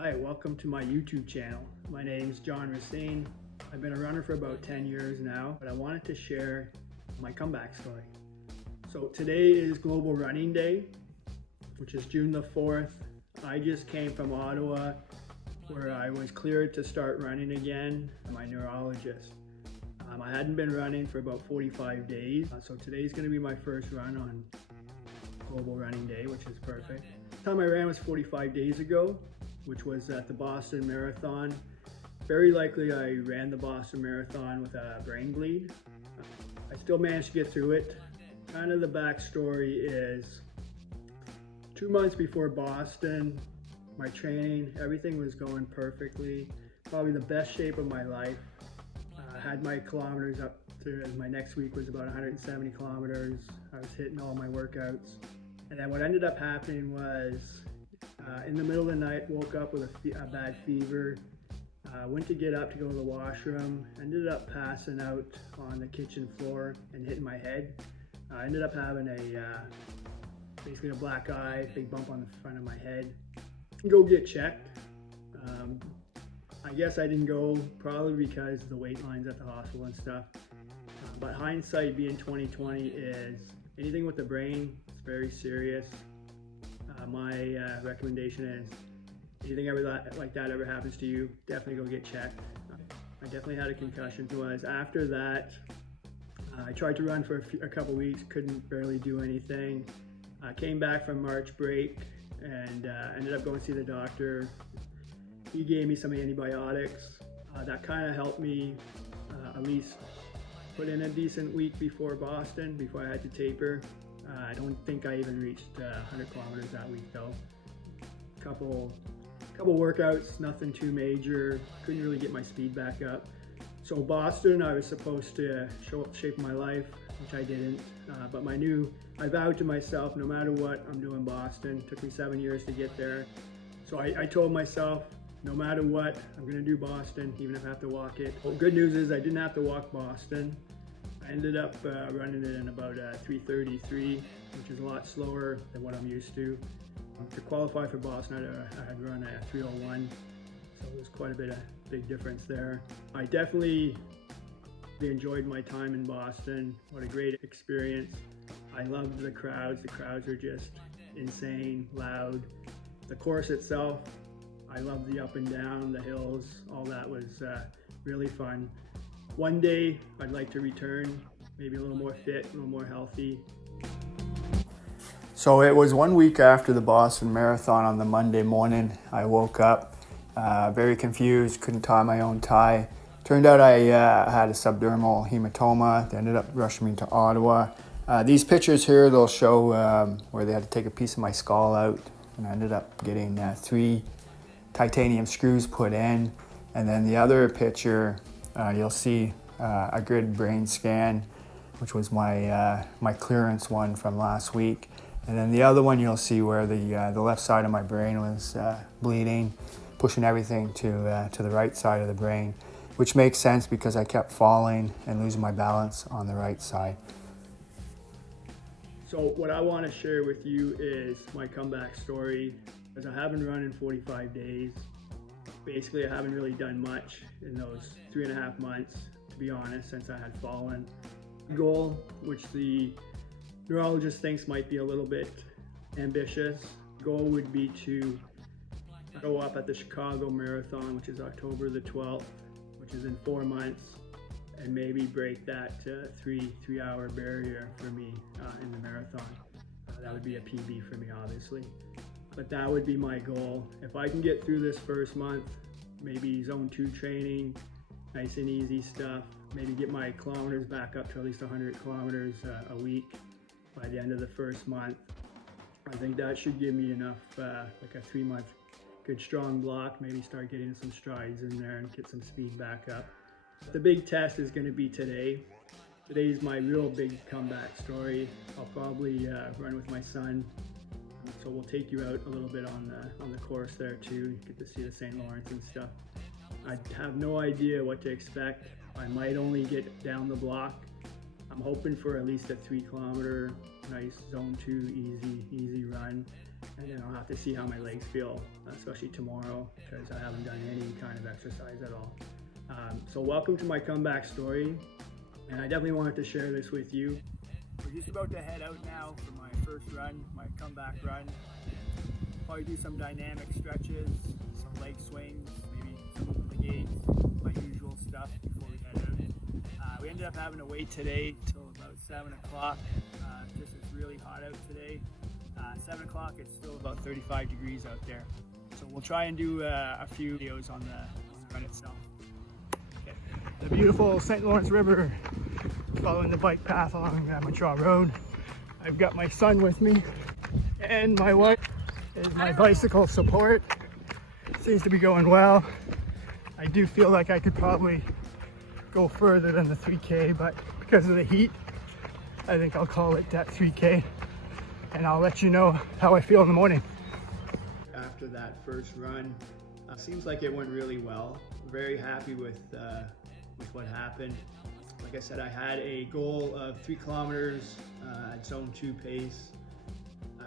Hi, welcome to my YouTube channel. My name is John Racine. I've been a runner for about 10 years now, but I wanted to share my comeback story. So today is Global Running Day, which is June the 4th. I just came from Ottawa where I was cleared to start running again by my neurologist. I hadn't been running for about 45 days, so today's going to be my first run on Global Running Day, which is perfect. The time I ran was 45 days ago, which was at the Boston Marathon. Very likely I ran the Boston Marathon with a brain bleed. I still managed to get through it. Kind of the backstory is 2 months before Boston, my training, everything was going perfectly. Probably the best shape of my life. Had my kilometers up to, my next week was about 170 kilometers. I was hitting all my workouts. And then what ended up happening was in the middle of the night, woke up with a bad fever, went to get up to go to the washroom, ended up passing out on the kitchen floor and hitting my head. I ended up having basically a black eye, big bump on the front of my head. Go get checked. I guess I didn't go probably because of the wait lines at the hospital and stuff. But hindsight being 2020 is anything with the brain, it's very serious. My recommendation is anything like that ever happens to you, definitely go get checked. I definitely had a concussion. After that, I tried to run for a couple weeks, couldn't barely do anything. Came back from March break and ended up going to see the doctor. He gave me some antibiotics. That kind of helped me at least put in a decent week before Boston, before I had to taper. I don't think I even reached 100 kilometers that week though. Couple workouts, nothing too major. Couldn't really get my speed back up. So Boston, I was supposed to show up shape my life, which I didn't. But I vowed to myself, no matter what, I'm doing Boston. It took me 7 years to get there. So I told myself, no matter what, I'm gonna do Boston, even if I have to walk it. Well, good news is I didn't have to walk Boston. I ended up running it in about 3:33, which is a lot slower than what I'm used to. To qualify for Boston, I had run at 3:01, so it was quite a big difference there. I definitely enjoyed my time in Boston. What a great experience. I loved the crowds. The crowds are just insane, loud. The course itself, I loved the up and down, the hills, all that was really fun. One day I'd like to return, maybe a little more fit, a little more healthy. So it was 1 week after the Boston Marathon on the Monday morning. I woke up very confused, couldn't tie my own tie. Turned out I had a subdermal hematoma. They ended up rushing me to Ottawa. These pictures here, they'll show where they had to take a piece of my skull out, and I ended up getting 3 titanium screws put in. And then the other picture, you'll see a good brain scan, which was my clearance one from last week. And then the other one, you'll see where the left side of my brain was bleeding, pushing everything to the right side of the brain, which makes sense because I kept falling and losing my balance on the right side. So what I want to share with you is my comeback story, as I haven't run in 45 days. Basically, I haven't really done much in those 3.5 months, to be honest, since I had fallen. Goal, which the neurologist thinks might be a little bit ambitious. Goal would be to go up at the Chicago Marathon, which is October the 12th, which is in 4 months, and maybe break that 3-hour barrier for me in the marathon. That would be a PB for me, obviously. But that would be my goal. If I can get through this first month, maybe zone 2 training, nice and easy stuff, maybe get my kilometers back up to at least 100 kilometers a week by the end of the first month. I think that should give me enough, like a 3-month good strong block, maybe start getting some strides in there and get some speed back up. The big test is going to be today. Today's my real big comeback story. I'll probably run with my son. So we'll take you out a little bit on the course there too. You get to see the St. Lawrence and stuff. I have no idea what to expect. I might only get down the block. I'm hoping for at least a 3-kilometer nice zone 2 easy run. and then I'll have to see how my legs feel, especially tomorrow, because I haven't done any kind of exercise at all. So welcome to my comeback story, and I definitely wanted to share this with you. We're just about to head out now for my first run, my comeback run. Probably do some dynamic stretches, some leg swings, maybe some open the gates, my usual stuff before we head out. We ended up having to wait today till about 7 o'clock. This is really hot out today. 7 o'clock, it's still about 35 degrees out there. So we'll try and do a few videos on the run itself. Okay. The beautiful St. Lawrence River, following the bike path along Montreal Road. I've got my son with me, and my wife is my bicycle support. Seems to be going well. I do feel like I could probably go further than the 3K, but because of the heat, I think I'll call it that 3K, and I'll let you know how I feel in the morning. After that first run, seems like it went really well. Very happy with what happened. Like I said, I had a goal of 3 kilometers at zone 2 pace,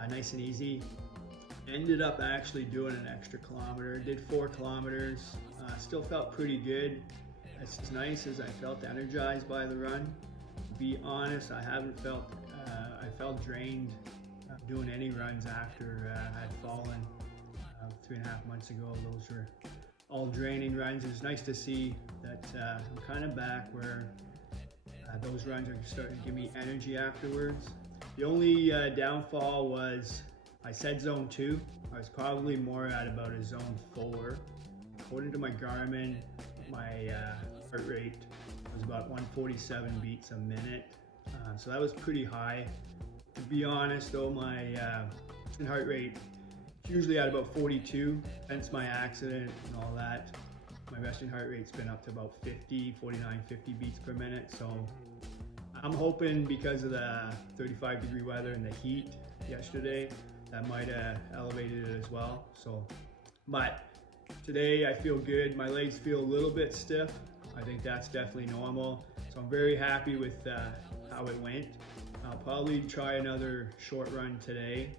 nice and easy. Ended up actually doing an extra kilometer, did 4 kilometers, still felt pretty good. As nice as I felt energized by the run. To be honest, I felt drained doing any runs after I had fallen 3.5 months ago. Those were all draining runs. It's nice to see that I'm kind of back where those runs are starting to give me energy afterwards. The only downfall was I said zone 2. I was probably more at about a zone 4. According to my Garmin, my heart rate was about 147 beats a minute. So that was pretty high. To be honest though, my heart rate is usually at about 42. Since my accident and all that, my resting heart rate's been up to about 50, 49, 50 beats per minute. So I'm hoping because of the 35-degree weather and the heat yesterday, that might have elevated it as well. So, but today I feel good. My legs feel a little bit stiff. I think that's definitely normal. So I'm very happy with how it went. I'll probably try another short run today.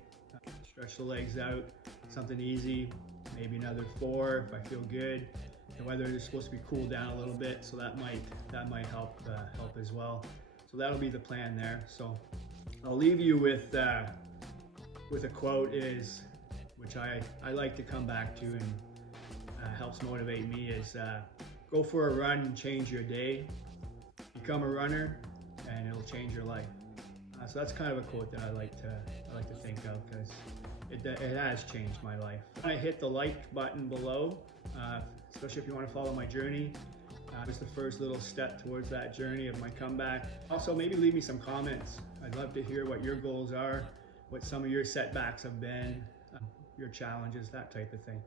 Stretch the legs out, something easy, maybe another 4 if I feel good. The weather is supposed to be cooled down a little bit, so that might help as well. So that'll be the plan there. So I'll leave you with a quote which I like to come back to and helps motivate me is go for a run and change your day. Become a runner and it'll change your life. So that's kind of a quote that I like to think of because it has changed my life. I hit the like button below, especially if you want to follow my journey. It's the first little step towards that journey of my comeback. Also, maybe leave me some comments. I'd love to hear what your goals are, what some of your setbacks have been, your challenges, that type of thing.